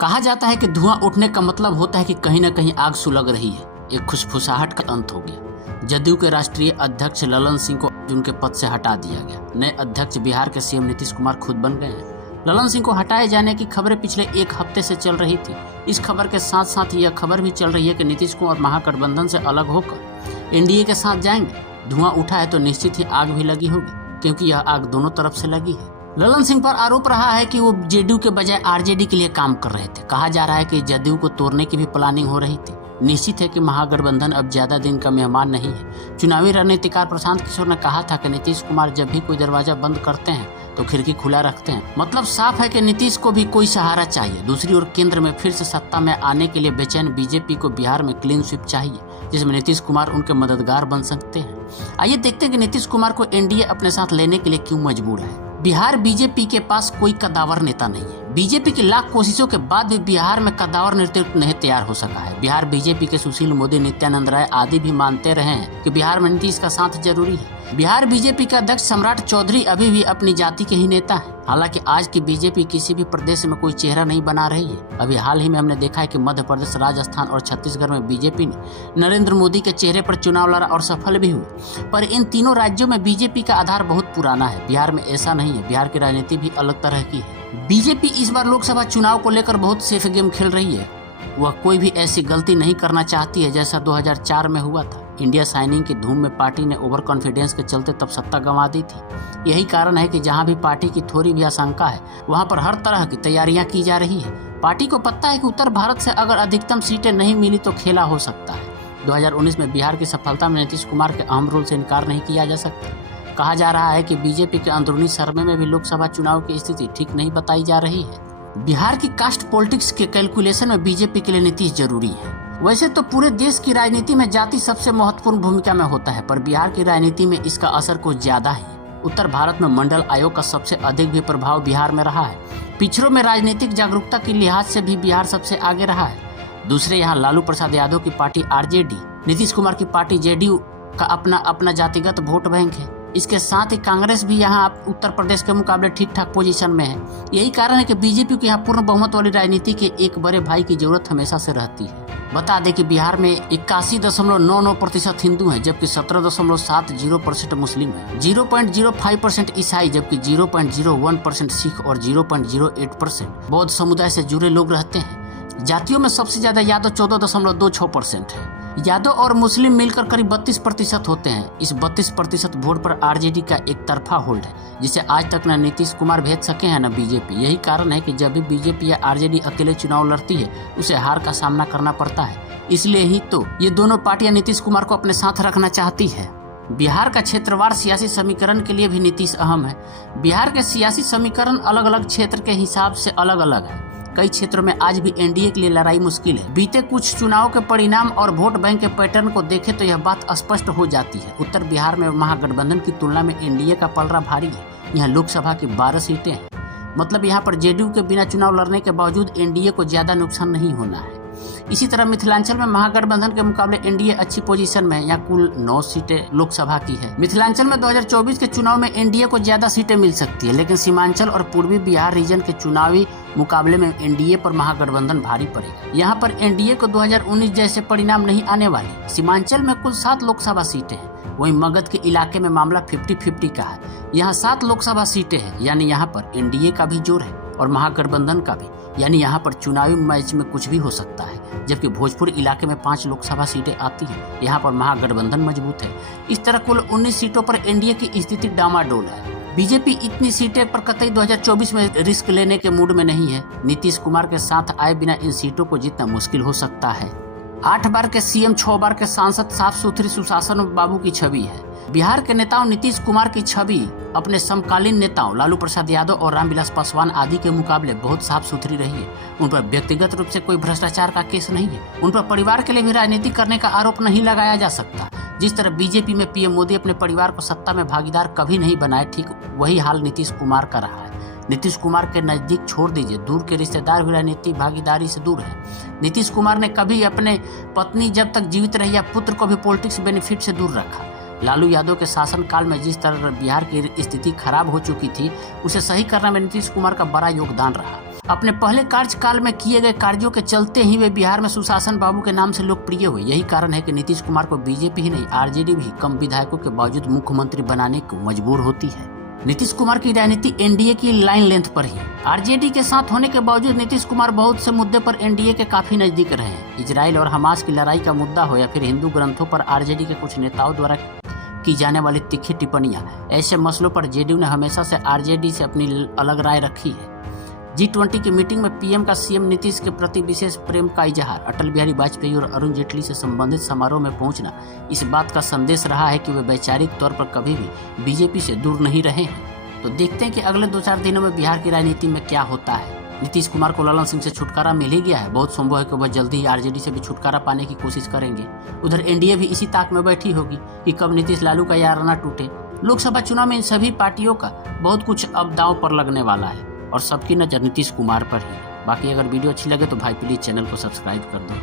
कहा जाता है कि धुआं उठने का मतलब होता है कि कहीं न कहीं आग सुलग रही है। एक खुशफुसाहट का अंत हो गया। जदयू के राष्ट्रीय अध्यक्ष ललन सिंह को उनके पद से हटा दिया गया। नए अध्यक्ष बिहार के सीएम नीतीश कुमार खुद बन गए हैं। ललन सिंह को हटाए जाने की खबरें पिछले एक हफ्ते से चल रही थी। इस खबर के साथ साथ यह खबर भी चल रही है कि नीतीश कुमार महागठबंधन से अलग होकर एनडीए के साथ जाएंगे। धुआं उठा है तो निश्चित ही आग भी लगी होगी, क्योंकि यह आग दोनों तरफ से लगी है। ललन सिंह पर आरोप रहा है कि वो जेडीयू के बजाय आरजेडी के लिए काम कर रहे थे। कहा जा रहा है कि जदयू को तोड़ने की भी प्लानिंग हो रही थी। निश्चित है कि महागठबंधन अब ज्यादा दिन का मेहमान नहीं है। चुनावी रणनीतिकार प्रशांत किशोर ने कहा था कि नीतीश कुमार जब भी कोई दरवाजा बंद करते हैं तो खिड़की खुला रखते हैं। मतलब साफ है कि नीतीश को भी कोई सहारा चाहिए। दूसरी ओर केंद्र में फिर से सत्ता में आने के लिए बेचैन बीजेपी को बिहार में क्लीन स्वीप चाहिए, जिसमें नीतीश कुमार उनके मददगार बन सकते हैं। आइए देखते हैं कि नीतीश कुमार को एनडीए अपने साथ लेने के लिए क्यों मजबूर है। बिहार बीजेपी के पास कोई कद्दावर नेता नहीं है। बीजेपी की लाख कोशिशों के बाद भी बिहार में कद्दावर नेतृत्व नहीं तैयार हो सका है। बिहार बीजेपी के सुशील मोदी, नित्यानंद राय आदि भी मानते रहे हैं कि बिहार में नीतीश का साथ जरूरी है। बिहार बीजेपी का अध्यक्ष सम्राट चौधरी अभी भी अपनी जाति के ही नेता है। हालांकि आज की बीजेपी किसी भी प्रदेश में कोई चेहरा नहीं बना रही है। अभी हाल ही में हमने देखा है कि मध्य प्रदेश, राजस्थान और छत्तीसगढ़ में बीजेपी ने नरेंद्र मोदी के चेहरे पर चुनाव लड़ा और सफल भी हुए। पर इन तीनों राज्यों में बीजेपी का आधार बहुत पुराना है। बिहार में ऐसा नहीं है। बिहार की राजनीति भी अलग तरह की है। बीजेपी इस बार लोकसभा चुनाव को लेकर बहुत सेफ गेम खेल रही है। वह कोई भी ऐसी गलती नहीं करना चाहती है जैसा 2004 में हुआ था। इंडिया साइनिंग की धूम में पार्टी ने ओवर कॉन्फिडेंस के चलते तब सत्ता गंवा दी थी। यही कारण है कि जहां भी पार्टी की थोड़ी भी आशंका है वहां पर हर तरह की तैयारियां की जा रही है। पार्टी को पता है कि उत्तर भारत से अगर अधिकतम सीटें नहीं मिली तो खेला हो सकता है। 2019 में बिहार की सफलता में नीतीश कुमार के अहम रोल से इनकार नहीं किया जा सकता। कहा जा रहा है कि बीजेपी के अंदरूनी सर्वे में भी लोकसभा चुनाव की स्थिति ठीक नहीं बताई जा रही है। बिहार की कास्ट पॉलिटिक्स के कैलकुलेशन में बीजेपी के लिए नीतीश जरूरी है। वैसे तो पूरे देश की राजनीति में जाति सबसे महत्वपूर्ण भूमिका में होता है, पर बिहार की राजनीति में इसका असर कुछ ज्यादा है। उत्तर भारत में मंडल आयोग का सबसे अधिक भी प्रभाव बिहार में रहा है। पिछड़ों में राजनीतिक जागरूकता के लिहाज से भी बिहार सबसे आगे रहा है। दूसरे यहाँ लालू प्रसाद यादव की पार्टी आरजेडी, नीतीश कुमार की पार्टी जेडीयू का अपना जातिगत वोट बैंक है। इसके साथ ही कांग्रेस भी यहाँ उत्तर प्रदेश के मुकाबले ठीक ठाक पोजीशन में है। यही कारण है कि बीजेपी को यहाँ पूर्ण बहुमत वाली राजनीति के एक बड़े भाई की जरूरत हमेशा से रहती है। बता दें कि बिहार में 81.99% हिंदू हैं, जबकि 17.70% मुस्लिम हैं, 0.05% ईसाई, जबकि 0.01% सिख और 0.08% बौद्ध समुदाय से जुड़े लोग रहते हैं। जातियों में सबसे ज्यादा यादव 14.26% है। यादव और मुस्लिम मिलकर करीब 32% होते हैं। इस 32% वोट पर आरजेडी का एक तरफा होल्ड है, जिसे आज तक न नीतीश कुमार भेज सके हैं न बीजेपी। यही कारण है कि जब भी बीजेपी या आरजेडी अकेले चुनाव लड़ती है उसे हार का सामना करना पड़ता है। इसलिए ही तो ये दोनों पार्टियां नीतीश कुमार को अपने साथ रखना चाहती है। बिहार का क्षेत्रवार सियासी समीकरण के लिए भी नीतीश अहम है। बिहार के सियासी समीकरण अलग अलग क्षेत्र के हिसाब से अलग अलग है। कई क्षेत्रों में आज भी एनडीए के लिए लड़ाई मुश्किल है। बीते कुछ चुनाव के परिणाम और वोट बैंक के पैटर्न को देखें तो यह बात स्पष्ट हो जाती है। उत्तर बिहार में महागठबंधन की तुलना में एनडीए का पलड़ा भारी है। यहाँ लोकसभा की 12 सीटें हैं। मतलब यहाँ पर जेडीयू के बिना चुनाव लड़ने के बावजूद एनडीए को ज्यादा नुकसान नहीं होना है। इसी तरह मिथिलांचल में महागठबंधन के मुकाबले एनडीए अच्छी पोजीशन में है। यहाँ कुल 9 सीटें लोकसभा की है। मिथिलांचल में 2024 के चुनाव में एनडीए को ज्यादा सीटें मिल सकती है, लेकिन सीमांचल और पूर्वी बिहार रीजन के चुनावी मुकाबले में एनडीए पर महागठबंधन भारी पड़ेगा। यहाँ पर एनडीए को 2019 जैसे परिणाम नहीं आने वाले। सीमांचल में कुल 7 लोकसभा सीटें हैं। वहीं मगध के इलाके में मामला 50-50 का है। यहाँ 7 लोकसभा सीटें हैं, यानी यहाँ पर एनडीए का भी जोर है और महागठबंधन का भी, यानी यहाँ पर चुनावी मैच में कुछ भी हो सकता है। जबकि भोजपुर इलाके में 5 लोकसभा सीटें आती हैं, यहाँ पर महागठबंधन मजबूत है। इस तरह कुल 19 सीटों पर एनडीए की स्थिति डामाडोल है। बीजेपी इतनी सीटें पर कतई 2024 में रिस्क लेने के मूड में नहीं है। नीतीश कुमार के साथ आए बिना इन सीटों को जीतना मुश्किल हो सकता है। 8 बार के सीएम, 6 बार के सांसद, साफ सुथरी सुशासन बाबू की छवि है। बिहार के नेताओं नीतीश कुमार की छवि अपने समकालीन नेताओं लालू प्रसाद यादव और रामविलास पासवान आदि के मुकाबले बहुत साफ सुथरी रही है। उन पर व्यक्तिगत रूप से कोई भ्रष्टाचार का केस नहीं है। उन पर परिवार के लिए भी राजनीति करने का आरोप नहीं लगाया जा सकता। जिस तरह बीजेपी में पीएम मोदी अपने परिवार को सत्ता में भागीदार कभी नहीं बनाए, ठीक वही हाल नीतीश कुमार का रहा है। नीतीश कुमार के नजदीक छोड़ दीजिए, दूर के रिश्तेदार भी राजनीतिक भागीदारी से दूर है। नीतीश कुमार ने कभी अपने पत्नी जब तक जीवित रही या पुत्र को भी पॉलिटिक्स बेनिफिट से दूर रखा। लालू यादव के शासनकाल में जिस तरह बिहार की स्थिति खराब हो चुकी थी, उसे सही करने में नीतीश कुमार का बड़ा योगदान रहा। अपने पहले कार्यकाल में किए गए कार्यों के चलते ही वे बिहार में सुशासन बाबू के नाम से लोकप्रिय हुए। यही कारण है कि नीतीश कुमार को बीजेपी ही नहीं आरजेडी भी कम विधायकों के बावजूद मुख्यमंत्री बनाने को मजबूर होती है। नीतीश कुमार की राजनीति एनडीए की लाइन लेंथ पर ही। आरजेडी के साथ होने के बावजूद नीतीश कुमार बहुत से मुद्दे पर एनडीए के काफी नजदीक रहे हैं। इजराइल और हमास की लड़ाई का मुद्दा हो या फिर हिंदू ग्रंथों पर आरजेडी के कुछ नेताओं द्वारा की जाने वाली तीखी टिप्पणियां, ऐसे मसलों पर जेडीयू ने हमेशा से आरजेडी से अपनी अलग राय रखी है। G20 की मीटिंग में पीएम का सीएम नीतीश के प्रति विशेष प्रेम का इजहार, अटल बिहारी वाजपेयी और अरुण जेटली से संबंधित समारोह में पहुंचना इस बात का संदेश रहा है कि वे वैचारिक तौर पर कभी भी बीजेपी से दूर नहीं रहे हैं। तो देखते हैं कि अगले 2-4 दिनों में बिहार की राजनीति में क्या होता है। नीतीश कुमार को ललन सिंह से छुटकारा मिल ही गया है, बहुत संभव है कि वह जल्दी ही आरजेडी से भी छुटकारा पाने की कोशिश करेंगे। उधर एनडीए भी इसी ताक में बैठी होगी कि कब नीतीश लालू का यार ना टूटे। लोकसभा चुनाव में इन सभी पार्टियों का बहुत कुछ अब दांव पर लगने वाला है और सबकी नजर नीतीश कुमार पर ही। बाकी अगर वीडियो अच्छी लगे तो भाई प्लीज चैनल को सब्सक्राइब कर दो।